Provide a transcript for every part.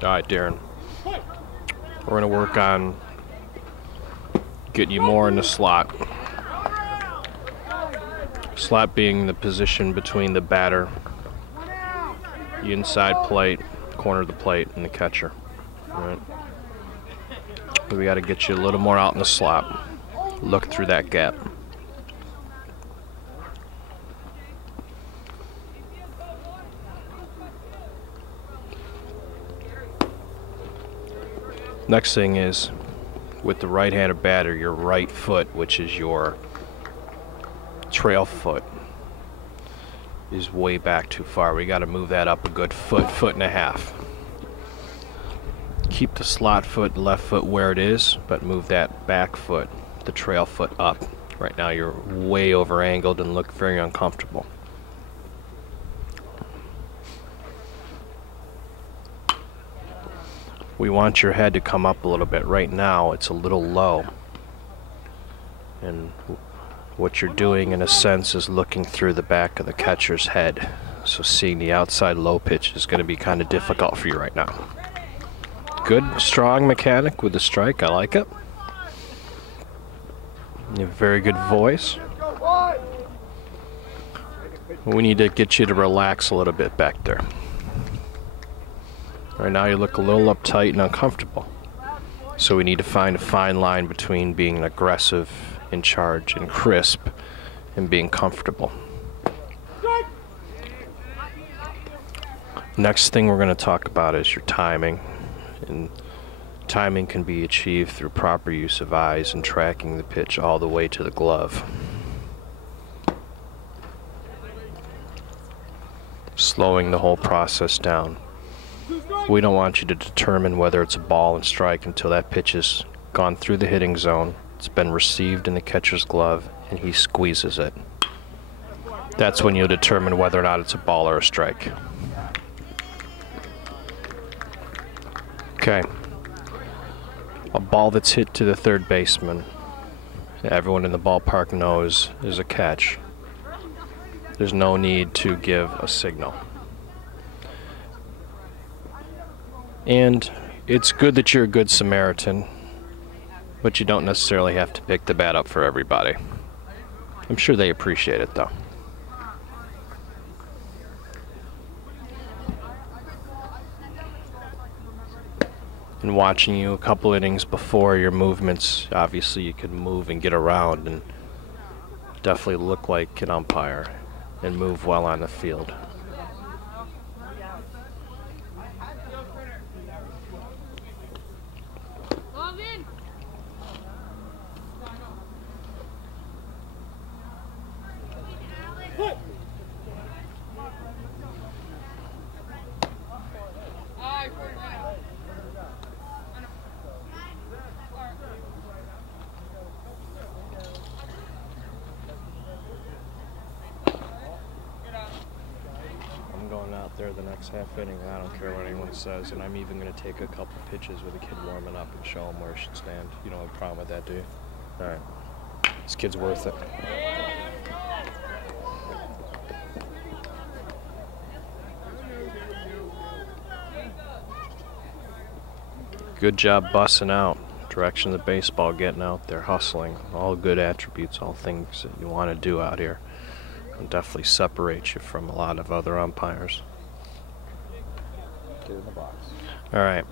All right, Darren. We're going to work on getting you more in the slot. Slot being the position between the batter, the inside plate, corner of the plate, and the catcher. All right. We got to get you a little more out in the slot. Look through that gap. Next thing is, with the right-handed batter, your right foot, which is your trail foot, is way back too far. We got to move that up a good foot, foot and a half. Keep the slot foot, left foot where it is, but move that back foot, the trail foot, up. Right now you're way over angled and look very uncomfortable. We want your head to come up a little bit. Right now it's a little low. And what you're doing in a sense is looking through the back of the catcher's head. So seeing the outside low pitch is going to be kind of difficult for you right now. Good, strong mechanic with the strike. I like it. You have a very good voice. We need to get you to relax a little bit back there. Right now you look a little uptight and uncomfortable. So we need to find a fine line between being aggressive, in charge, and crisp, and being comfortable. Next thing we're going to talk about is your timing. And timing can be achieved through proper use of eyes and tracking the pitch all the way to the glove. Slowing the whole process down. We don't want you to determine whether it's a ball and strike until that pitch has gone through the hitting zone, it's been received in the catcher's glove, and he squeezes it. That's when you'll determine whether or not it's a ball or a strike. Okay. A ball that's hit to the third baseman, everyone in the ballpark knows is a catch. There's no need to give a signal. And it's good that you're a good Samaritan, but you don't necessarily have to pick the bat up for everybody. I'm sure they appreciate it, though. And watching you a couple innings before, your movements, obviously you can move and get around and definitely look like an umpire and move well on the field. There the next half inning, I don't care what anyone says, and I'm even going to take a couple pitches with a kid warming up and show him where he should stand. You don't have a problem with that, do you? All right. This kid's worth it. Good job bussing out. Direction of the baseball, getting out there, hustling. All good attributes, all things that you want to do out here. It'll definitely separate you from a lot of other umpires. In the box. All right.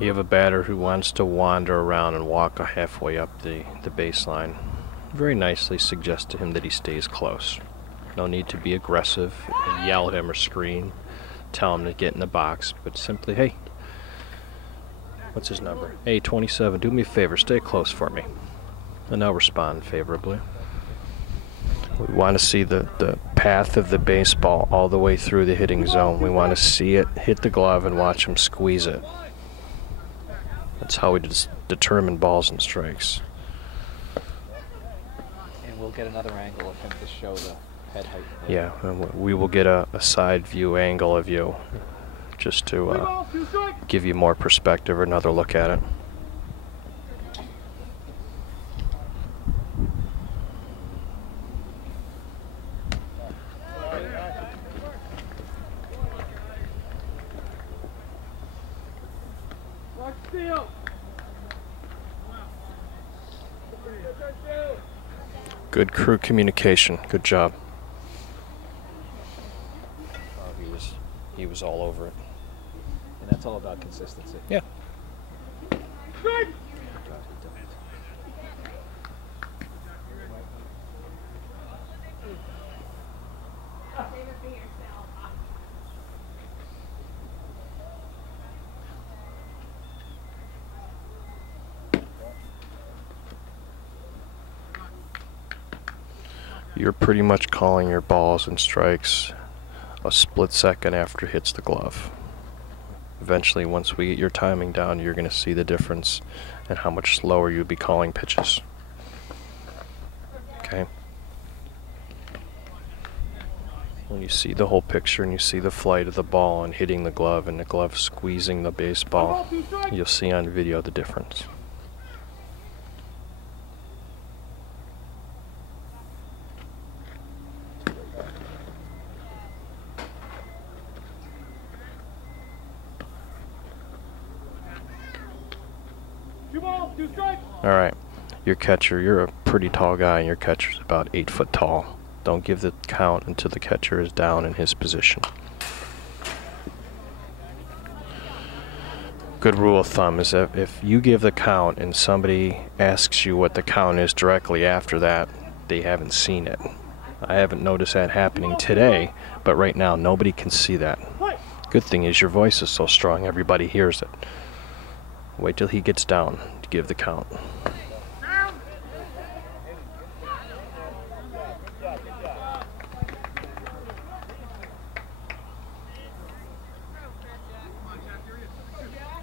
You have a batter who wants to wander around and walk halfway up the baseline. Very nicely suggest to him that he stays close. No need to be aggressive, yell at him or scream, tell him to get in the box, but simply, hey, what's his number? Hey, 27, do me a favor, stay close for me. And they'll respond favorably. We want to see the path of the baseball all the way through the hitting zone. We want to see it hit the glove and watch him squeeze it. That's how we determine balls and strikes. And we'll get another angle of him to show the head height. Yeah, and we will get a side view angle of you just to give you more perspective or another look at it. Good crew communication. Good job. Oh, He was all over it. and that's all about consistency. Yeah. You're pretty much calling your balls and strikes a split second after it hits the glove. Eventually, once we get your timing down, you're going to see the difference in how much slower you'll be calling pitches. Okay? When you see the whole picture and you see the flight of the ball and hitting the glove and the glove squeezing the baseball, you'll see on video the difference. Alright, your catcher, you're a pretty tall guy and your catcher's about 8 foot tall. Don't give the count until the catcher is down in his position. Good rule of thumb is that if you give the count and somebody asks you what the count is directly after that, they haven't seen it. I haven't noticed that happening today, but right now nobody can see that. Good thing is your voice is so strong everybody hears it. Wait till he gets down to give the count.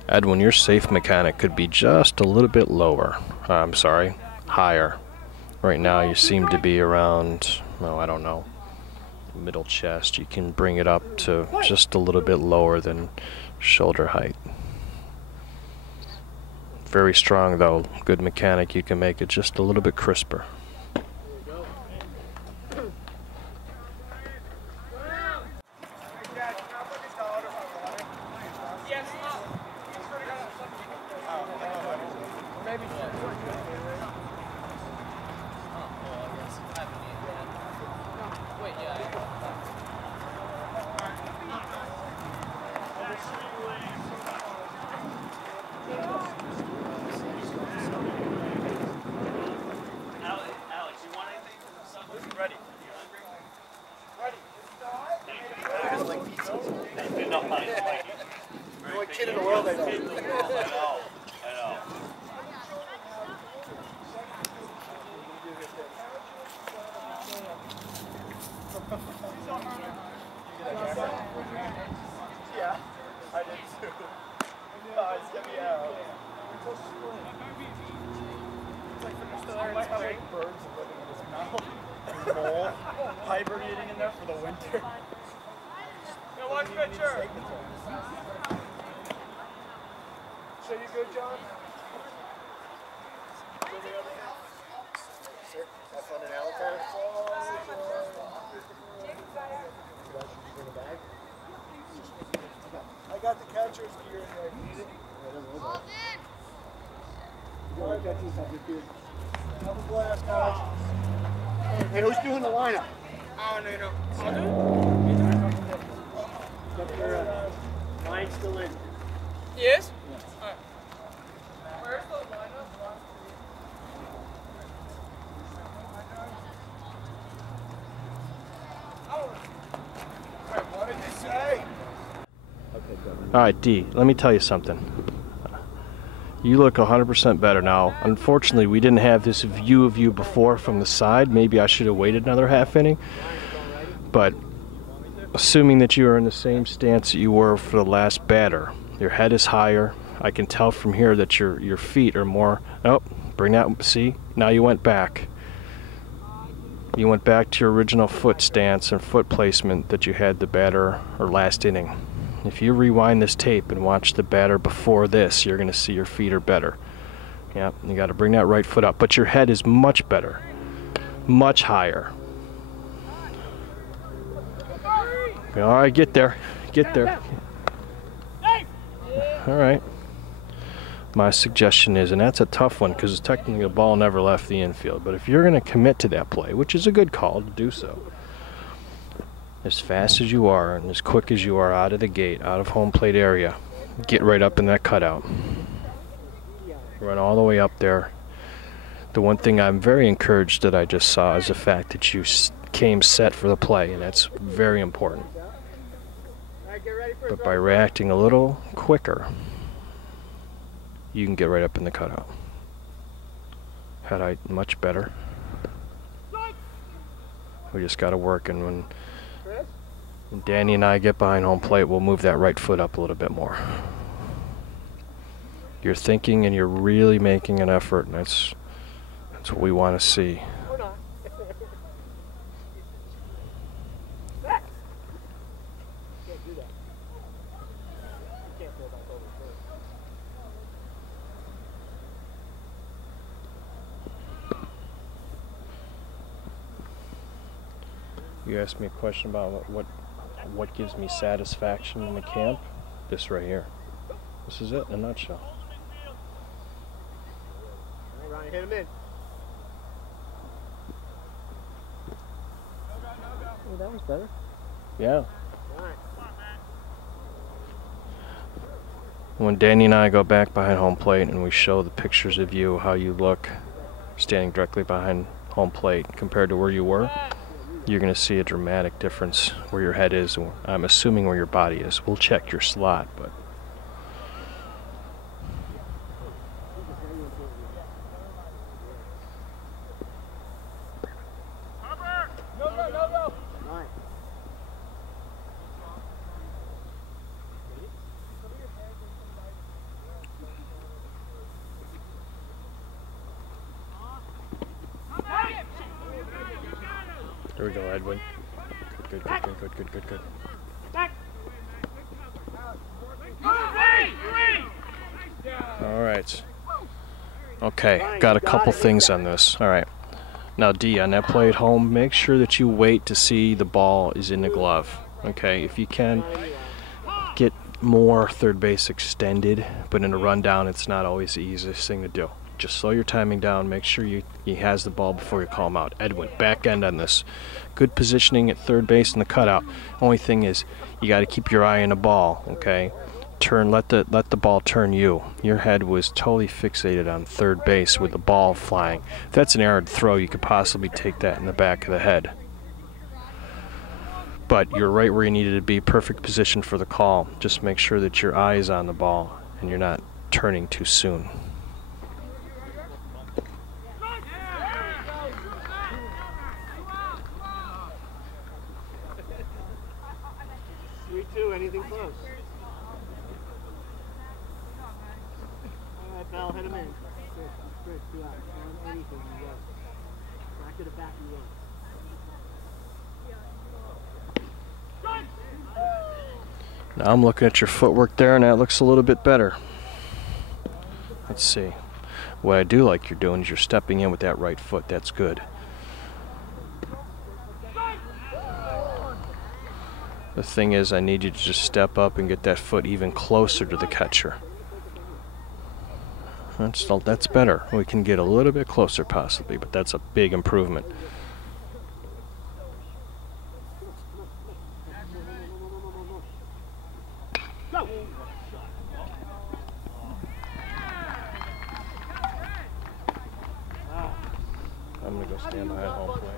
Edwin, your safe mechanic could be just a little bit lower. I'm sorry, higher. Right now you seem to be around, oh, I don't know, middle chest. You can bring it up to just a little bit lower than shoulder height. Very strong though, good mechanic, you can make it just a little bit crisper. Hibernating in there for the winter. Now watch pitcher. Show you good, John? Sir, have fun in Allentown. I got the catcher's gear in there. You need it? Have a blast, guys. Hey, who's doing the lineup? Oh, no. I'll do it. Got your line still in. Yes? Yeah. All right. Where's the lineup? All right, what did you say? Alright, D, let me tell you something. You look 100% better now. Unfortunately, we didn't have this view of you before from the side. Maybe I should have waited another half inning. But assuming that you are in the same stance that you were for the last batter, your head is higher. I can tell from here that your feet are more... Oh, bring that... See? Now you went back. You went back to your original foot stance and foot placement that you had the batter or last inning. If you rewind this tape and watch the batter before this, you're going to see your feet are better. Yeah, you got to bring that right foot up. But your head is much better. Much higher. All right, get there. Get there. All right. my suggestion is, and that's a tough one because technically the ball never left the infield, but if you're going to commit to that play, which is a good call to do so, as fast as you are and as quick as you are out of the gate, out of home plate area, get right up in that cutout. Run all the way up there. The one thing I'm very encouraged that I just saw is the fact that you came set for the play, and that's very important. But by reacting a little quicker, you can get right up in the cutout. Head height much better. We just got to work, and when Danny and I get behind home plate, we'll move that right foot up a little bit more. You're thinking and you're really making an effort, and that's what we want to see. You asked me a question about what gives me satisfaction in the camp. This right here. This is it in a nutshell. All right, Ryan, hit him in. Oh, that was better. Yeah. When Danny and I go back behind home plate and we show the pictures of you, how you look standing directly behind home plate compared to where you were, you're going to see a dramatic difference where your head is. I'm assuming where your body is. We'll check your slot, but there we go, Edwin. Good. All right. Okay, got a couple things on this. All right. Now, D, on that play at home, make sure that you wait to see the ball is in the glove. Okay, if you can, get more third base extended, but in a rundown, it's not always the easiest thing to do. Just slow your timing down. Make sure he has the ball before you call him out. Edwin, back end on this. Good positioning at third base in the cutout. Only thing is, you got to keep your eye on the ball. Okay, let the ball turn you. Your head was totally fixated on third base with the ball flying. If that's an errant throw, you could possibly take that in the back of the head. But you're right where you needed to be. Perfect position for the call. Just make sure that your eye is on the ball and you're not turning too soon. 3-2, anything close? All right, Bell, hit him in. Good, 2 out. On anything you want. Back to the back you want. Now I'm looking at your footwork there, and that looks a little bit better. Let's see. What I do like you're doing is you're stepping in with that right foot. That's good. The thing is, I need you to just step up and get that foot even closer to the catcher. That's better. We can get a little bit closer possibly, but that's a big improvement. I'm going to go stand behind home plate.